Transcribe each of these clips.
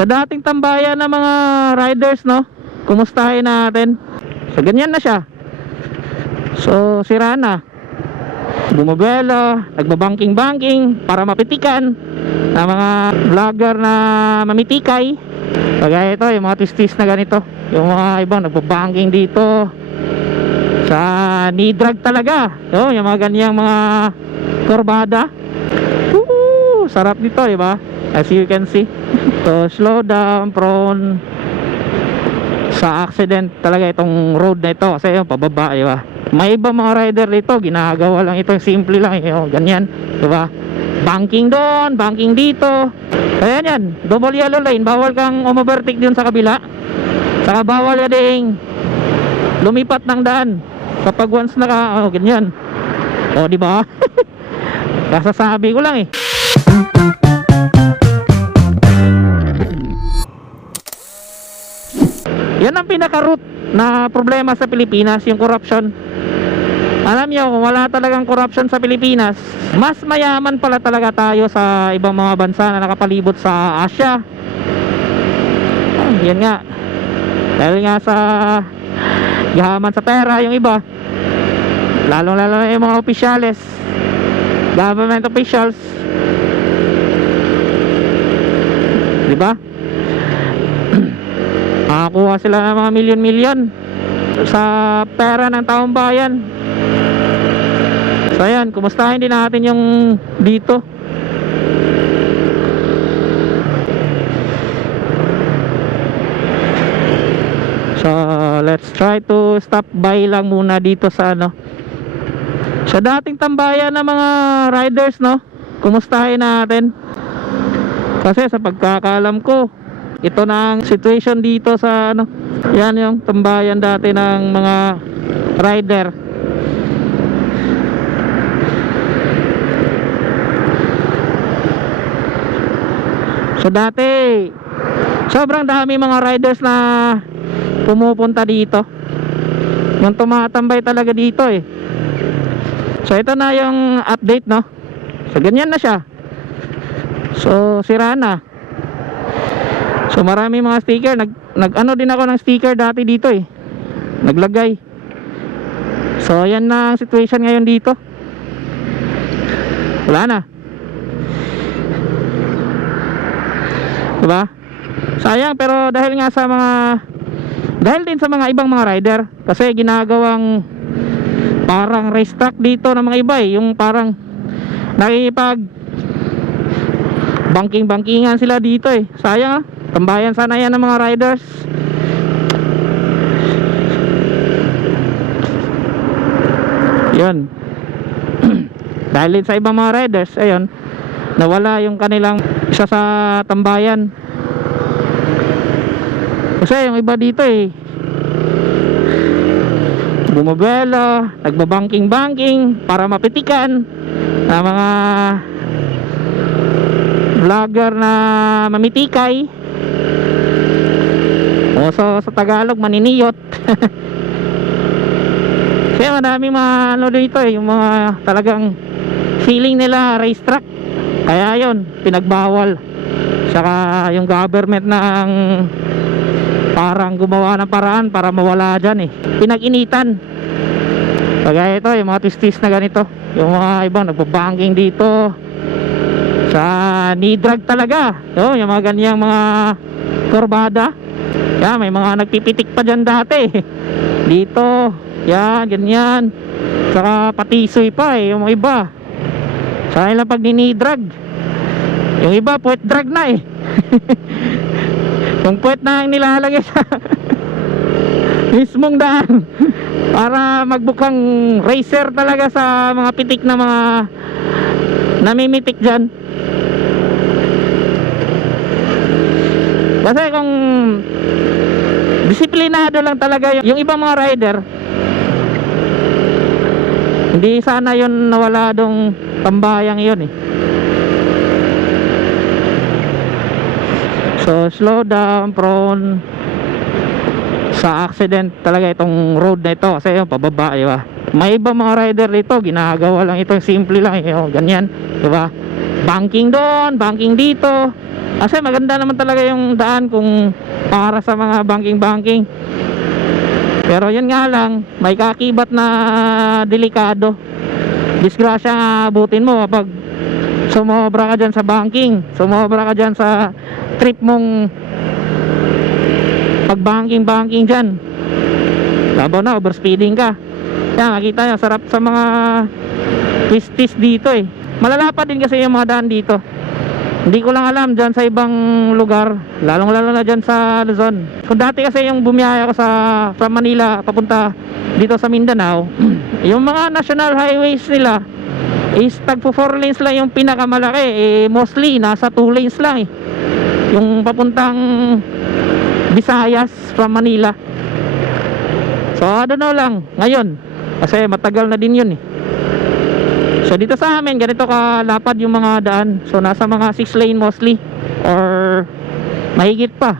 Sa dating tambayan ng mga riders, no, kumustahin natin. So ganyan na siya. So sira na, bumabela, nagbabanking-banking para mapitikan na mga vlogger na mamitikay. Kagaya ito, yung mga twist-twist na ganito. Yung mga ibang nagbabanking dito sa ni-drag talaga. Yung mga ganyang mga kurbada. Sarap dito, diba? As you can see. So slow down, prone sa accident talaga itong road na ito. Kasi yung pababa, diba? May iba mga rider dito, ginagawa lang ito, simple lang, ganyan, diba? Banking doon, banking dito. Ayan yan, double yellow line. Bawal kang umovertake dun sa kabila. Saka bawal ka ding lumipat ng daan kapag once na ka, ganyan. Diba? Kasasabi ko lang Yan ang pinaka-root na problema sa Pilipinas, yung corruption. Alam nyo, kung wala talagang corruption sa Pilipinas, mas mayaman pala talaga tayo sa ibang mga bansa na nakapalibot sa Asia. Yan nga, dahil nga sa yaman sa pera yung iba, lalo na yung mga opisyales, government officials, diba? Makakuha sila ng mga milyon-milyon sa pera ng taong bayan. So ayan, kumustahin din natin yung dito. So let's try to stop by lang muna dito sa sa dating tambayan ng mga riders, no, kumustahin natin. Kasi sa pagkakaalam ko, ito na ang situation dito sa yan yung tambayan dati ng mga rider. So dati sobrang dami mga riders na pumupunta dito, yung tumatambay talaga dito So ito na yung update, no. So ganyan na siya. So sira na. So marami mga sticker, nag-ano din ako ng sticker dati dito naglagay. So ayan na ang situation ngayon dito. Wala na, diba? Sayang, pero dahil nga sa dahil din sa mga ibang mga rider, kasi ginagawang parang race track dito ng mga iba yung parang nakikipag banking-bankingan sila dito sayang tambayan sana yan ng mga riders. Yun. Dahil din sa ibang mga riders, ayun, nawala yung kanilang isa sa tambayan. Kasi yung iba dito bumabela, nagbabanking-banking para mapitikan na mga vlogger na mamitikay. So sa Tagalog, maniniyot. Kaya madaming mga dito yung mga talagang feeling nila racetrack. Kaya yun, pinagbawal. Saka yung government ng parang gumawa ng paraan para mawala dyan pinag-initan. Kagaya ito, yung mga twist-twist na ganito. Yung mga ibang nagbabanking dito sa ni-drag talaga. Yung mga ganyang mga kurbada. Yan, may mga nagpipitik pa dyan dati dito, yan, ganyan. Saka patisoy pa yung mga iba. Sa ilang pag ni-drag, yung iba puwet drag na yung puwet na ang nilalagay sa mismong daan para magbukang racer talaga sa mga pitik na mga namimitik dyan. Kasi kung disiplinado lang talaga yung ibang mga rider, hindi sana yun nawala dong tambayang yun So slow down, prone sa accident talaga itong road na ito. Kasi yung pababa, diba? May iba mga rider dito, ginagawa lang ito, simple lang ganyan, diba? Banking doon, banking dito. Kasi maganda naman talaga yung daan kung para sa mga banking. Pero yun nga lang, may kakibat na delikado. Disgrasya nga abutin mo kapag sumobra ka dyan sa banking, sumobra ka dyan sa trip mong pag banking dyan. Laban na, overspeeding ka. Kaya makita nyo, sarap sa mga twist dito eh. Malalapad din kasi yung mga daan dito. Hindi ko lang alam dyan sa ibang lugar, lalong lalo na dyan sa Luzon. Kung dati kasi yung bumiyaya ko from Manila papunta dito sa Mindanao, yung mga national highways nila is tagpo 4 lanes lang yung pinakamalaki, mostly nasa 2 lanes lang eh, yung papuntang Visayas from Manila. So I don't know lang ngayon, kasi matagal na din yun eh. So dito sa amin ganito kalapad yung mga daan. So nasa mga 6 lane mostly or mahigit pa.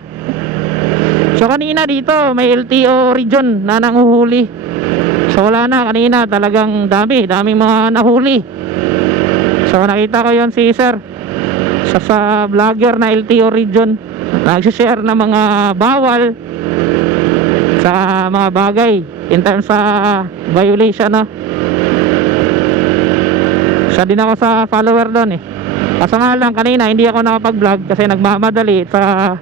So kanina dito may LTO region na nanguhuli. So wala na, kanina talagang daming mga nahuli. So nakita ko yon si sir sa vlogger na LTO region, nag-share na mga bawal sa mga bagay in terms sa violation na. Isa din ako sa follower doon eh. Kaso nga lang kanina hindi ako nakapag-vlog kasi nagmamadali sa...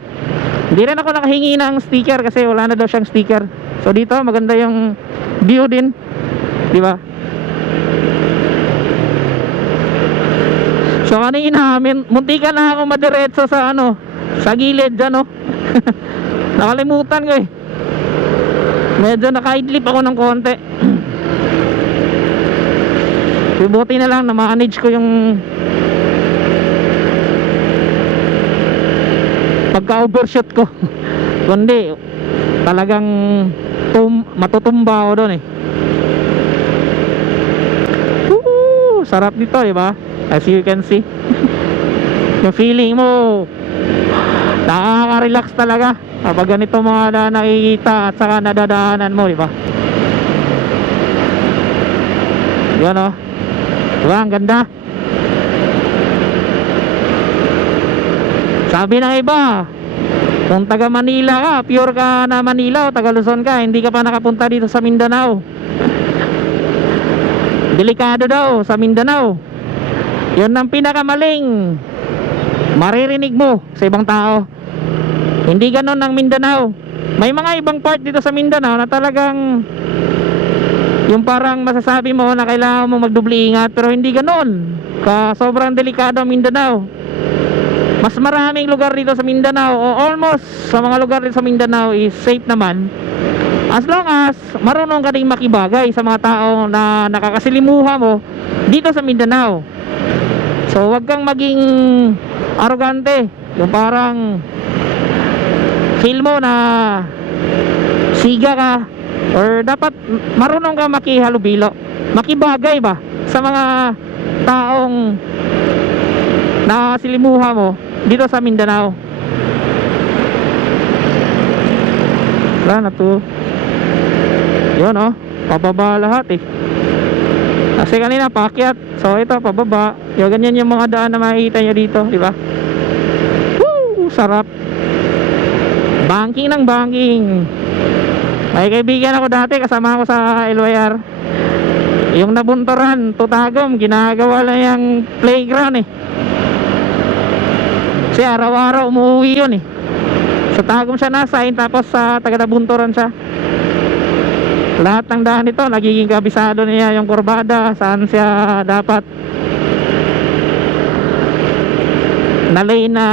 Hindi rin ako nakahingi ng sticker kasi wala na daw siyang sticker. So dito maganda yung view din, di ba? So kanina muntikan na ako madiretso sa sa gilid dyan nakalimutan ko eh. Medyo nakaidlip ako ng konti. Buti na lang na manage ko yung pagka-overshoot ko. Kundi talagang matutumba ako doon eh. Sarap dito, di ba? As you can see. Yung feeling mo nakaka-relax talaga kapag ganito mga nakikita at saka nadadaanan mo, di ba? Yan o. Diba, ang ganda. Sabi ng iba, kung taga Manila ka, pure ka na Manila o taga Luzon ka, hindi ka pa nakapunta dito sa Mindanao. Delikado daw sa Mindanao. Yun ang pinakamaling maririnig mo sa ibang tao. Hindi ganon ang Mindanao. May mga ibang part dito sa Mindanao na talagang yung parang masasabi mo na kailangan mo magdubli ingat, pero hindi ganon. Sobrang delikado ang Mindanao. Mas maraming lugar dito sa Mindanao, o almost sa mga lugar dito sa Mindanao is safe naman, as long as marunong ka ding makibagay sa mga tao na nakakasilimuha mo dito sa Mindanao. So wag kang maging arrogante, yung parang feel mo na siga ka, or dapat marunong ka makihalubilo, makibagay ba sa mga taong nakasilimuha mo dito sa Mindanao. Wala na to. Yun pababa lahat eh. Kasi kanina paakyat, so ito pababa. Yung ganyan yung mga daan na makikita nyo dito, di ba? Woo! Sarap. Banking ng banking. May kaibigan ako dati, kasama ako sa LYR. Yung nabunturan, Tutagom, ginagawa lang yung playground eh. Kasi araw-araw umuwi yun eh. Sa Tagum siya nasign, tapos sa taga-nabunturan siya. Lahat ng daan nito nagiging kabisado niya yung kurbada, saan siya dapat na lane na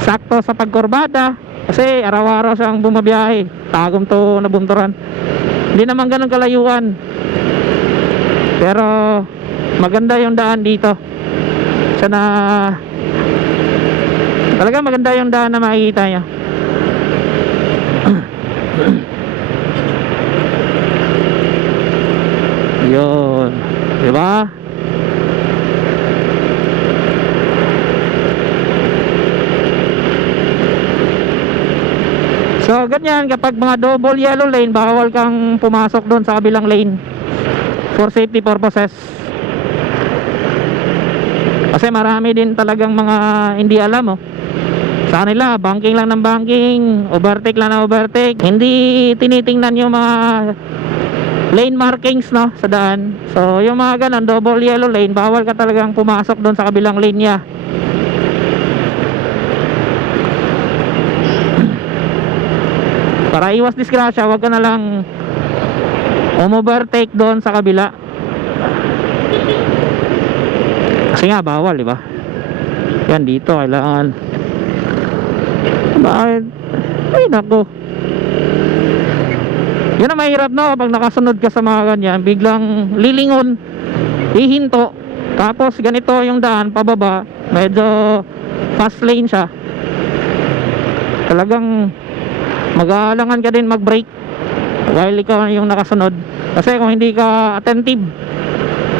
sakto sa pagkurbada. Kasi araw-araw siyang bumabiyahe, Tagum to Nabunturan. Hindi naman ganun kalayuan, pero maganda yung daan dito. Sana talaga maganda yung daan na makikita niya. Yun, diba? So ganyan, kapag mga double yellow lane, bawal kang pumasok doon sa kabilang lane for safety purposes. Kasi Kasi marami din talagang mga hindi alam, oh. Sa kanila, banking lang ng banking, overtake lang ng overtake. Hindi tinitingnan yung mga lane markings, no, sa daan. So yung mga ganun, double yellow lane, bawal ka talagang pumasok doon sa kabilang lane niya. Para iwas disgrasya, wag ka na lang overtake doon sa kabila. Kasi nga bawal, di ba? Yan dito kailangan. Bakit? Ay nako. Yan ang mahirap, no, kapag nakasunod ka sa mga ganyan, biglang lilingon, hihinto, tapos ganito yung daan pababa, medyo fast lane siya. Talagang mag-aalangan ka din mag-brake while ikaw yung nakasunod. Kasi kung hindi ka attentive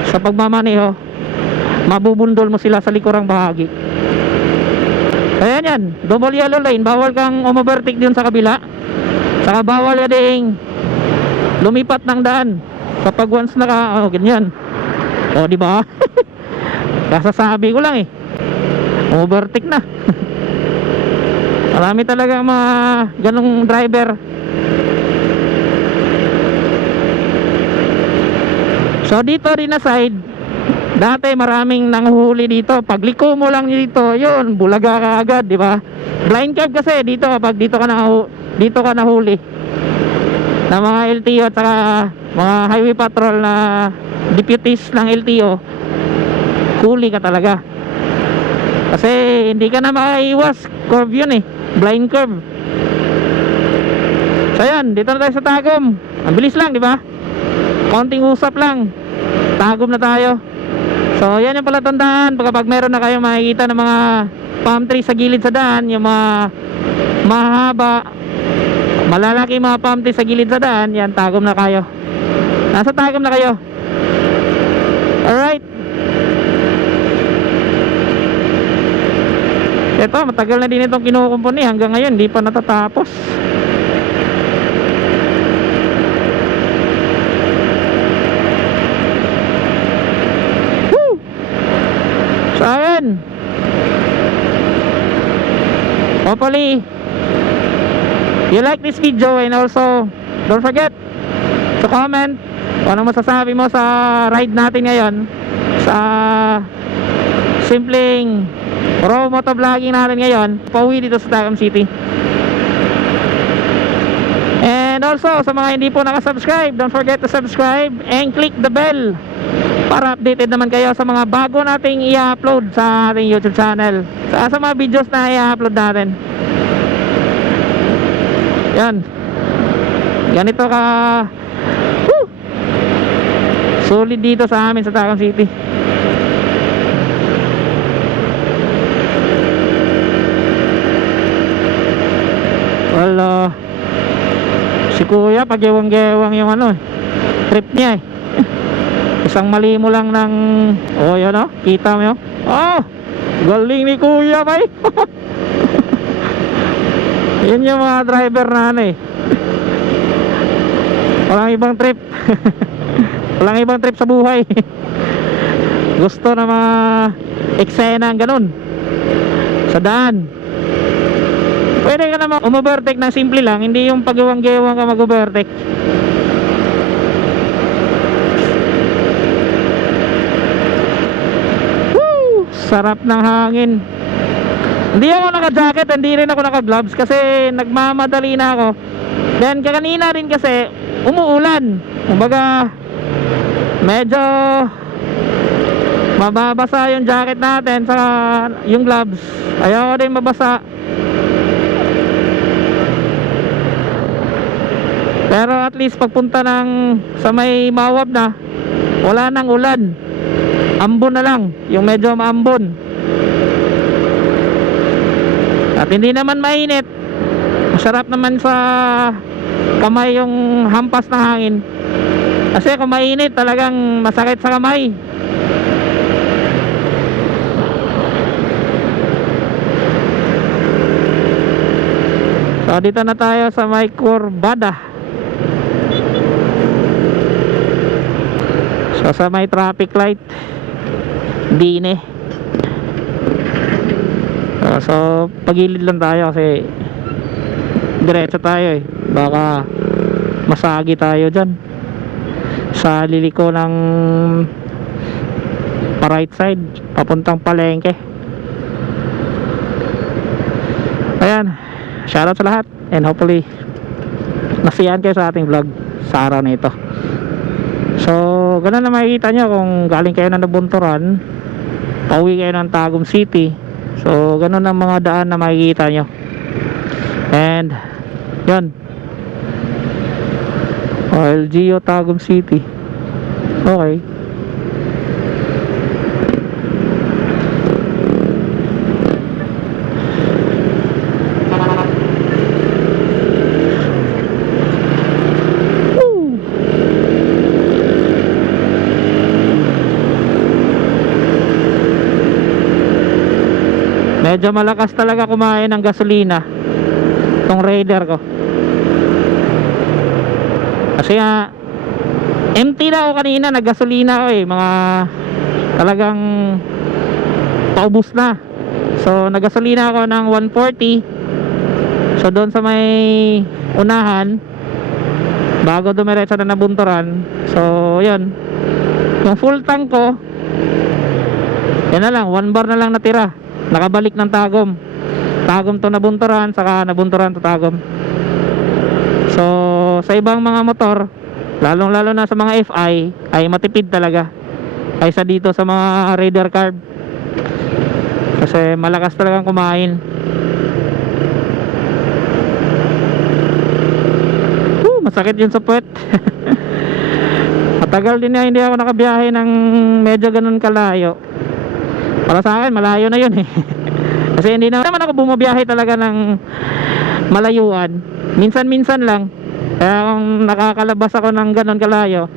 sa pagmamaneho, mabubundol mo sila sa likurang bahagi. Kaya yan, double yellow lane, bawal kang umovertake din sa kabila. Saka bawal ka ding lumipat ng daan kapag once naka, ganyan. O, di ba? Kasasabi ko lang eh, overtake na. Marami talaga mga ganong driver. So dito rin na side, dati maraming nanguhuli dito. Pagliko mo lang dito, yun, bulaga ka agad, di ba? Blind cab kasi dito, pag dito ka nahuli na mga LTO at saka mga highway patrol na deputies ng LTO, huli ka talaga. Kasi hindi ka na makaiwas, curve yun eh, blind curve. So yan, dito na tayo sa Tagum. Ang bilis lang, di ba? Konting usap lang, Tagum na tayo. So yan yung palatandaan pag meron na kayong makikita ng mga palm tree sa gilid sa daan, yung mga mahaba, malalaki mga palm tree sa gilid sa daan, yan, Tagum na kayo. Nasa Tagum na kayo. Alright. Ito, matagal na din itong kinukumpuni, hanggang ngayon hindi pa natatapos. So ayan, hopefully you like this video, and also don't forget to comment kung ano masasabi mo sa ride natin ngayon, sa simpleng raw motovlogging natin ngayon pauwi dito sa Tagum City. And also sa mga hindi po nakasubscribe, don't forget to subscribe and click the bell para updated naman kayo sa mga bago nating i-upload sa ating YouTube channel, sa mga videos na i-upload natin. Yan, ganito ka solid dito sa amin sa Tagum City. Well, si kuya pagyewang-gewang yung trip niya eh. Isang mali mo lang ng, oh yan oh, kita mo yun, oh, galing ni kuya bay. Yan yung mga driver na walang ibang trip. Walang ibang trip sa buhay. Gusto na mga eksena ganun sa daan. Pwede ka naman umovertake ng simple lang, hindi yung pagyewang-gewang ka mag-overtake. Woo! Sarap ng hangin. Hindi ako naka-jacket, hindi rin ako naka-gloves kasi nagmamadali na ako. Then kanina rin kasi umuulan. Kumbaga medyo mababasa yung jacket natin sa yung gloves. Ayaw ko din mabasa. Pero at least pagpunta ng sa may Mawab na, wala nang ulan, ambon na lang, yung medyo maambon. At hindi naman mainit, masarap naman sa kamay yung hampas ng hangin. Kasi kung mainit talagang masakit sa kamay. So dito na tayo sa may Kurbada. So sa may traffic light Dine. So pagilid lang tayo kasi diretso tayo eh, baka masagi tayo dyan sa liliko ng pa right side papuntang Palengke. Ayan, shoutout sa lahat and hopefully nasiyahan kayo sa ating vlog sa araw na ito. So ganun na makikita nyo kung galing kayo ng Nabunturan, pauwi kayo ng Tagum City. So ganun ang mga daan na makikita nyo. And yun, LGU Tagum City. Okay. Medyo malakas talaga kumain ng gasolina tong Raider ko. Kasi empty na ako kanina, naggasolina ako eh, mga talagang paubos na. So naggasolina ako ng 140. So doon sa may unahan bago dumiretso na Nabunturan. So yun, yung full tank ko yan na lang, 1 bar na lang natira. Nakabalik ng Tagum to Nabunturan, saka Nabunturan to Tagum. So sa ibang mga motor, lalong lalo na sa mga FI, ay matipid talaga kaysa dito sa mga Raider carb, kasi malakas talagang kumain. Masakit yun sa puwet. Matagal din na hindi ako nakabiyahe ng medyo ganun kalayo. Para sa akin malayo na yun eh. Kasi hindi naman ako bumabiyahe talaga ng malayuan. Minsan-minsan lang. Kaya kung nakakalabas ako ng ganun kalayo,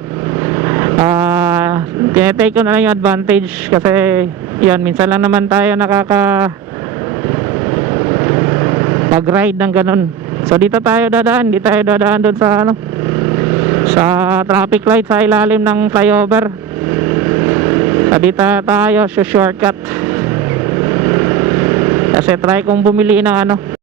tinetake ko na lang yung advantage. Kasi yan, minsan lang naman tayo pag-ride ng ganun. So dito tayo dadaan. Dito tayo dadaan doon sa sa traffic light sa ilalim ng flyover. Dito tayo shortcut. Kasi try kong bumili ng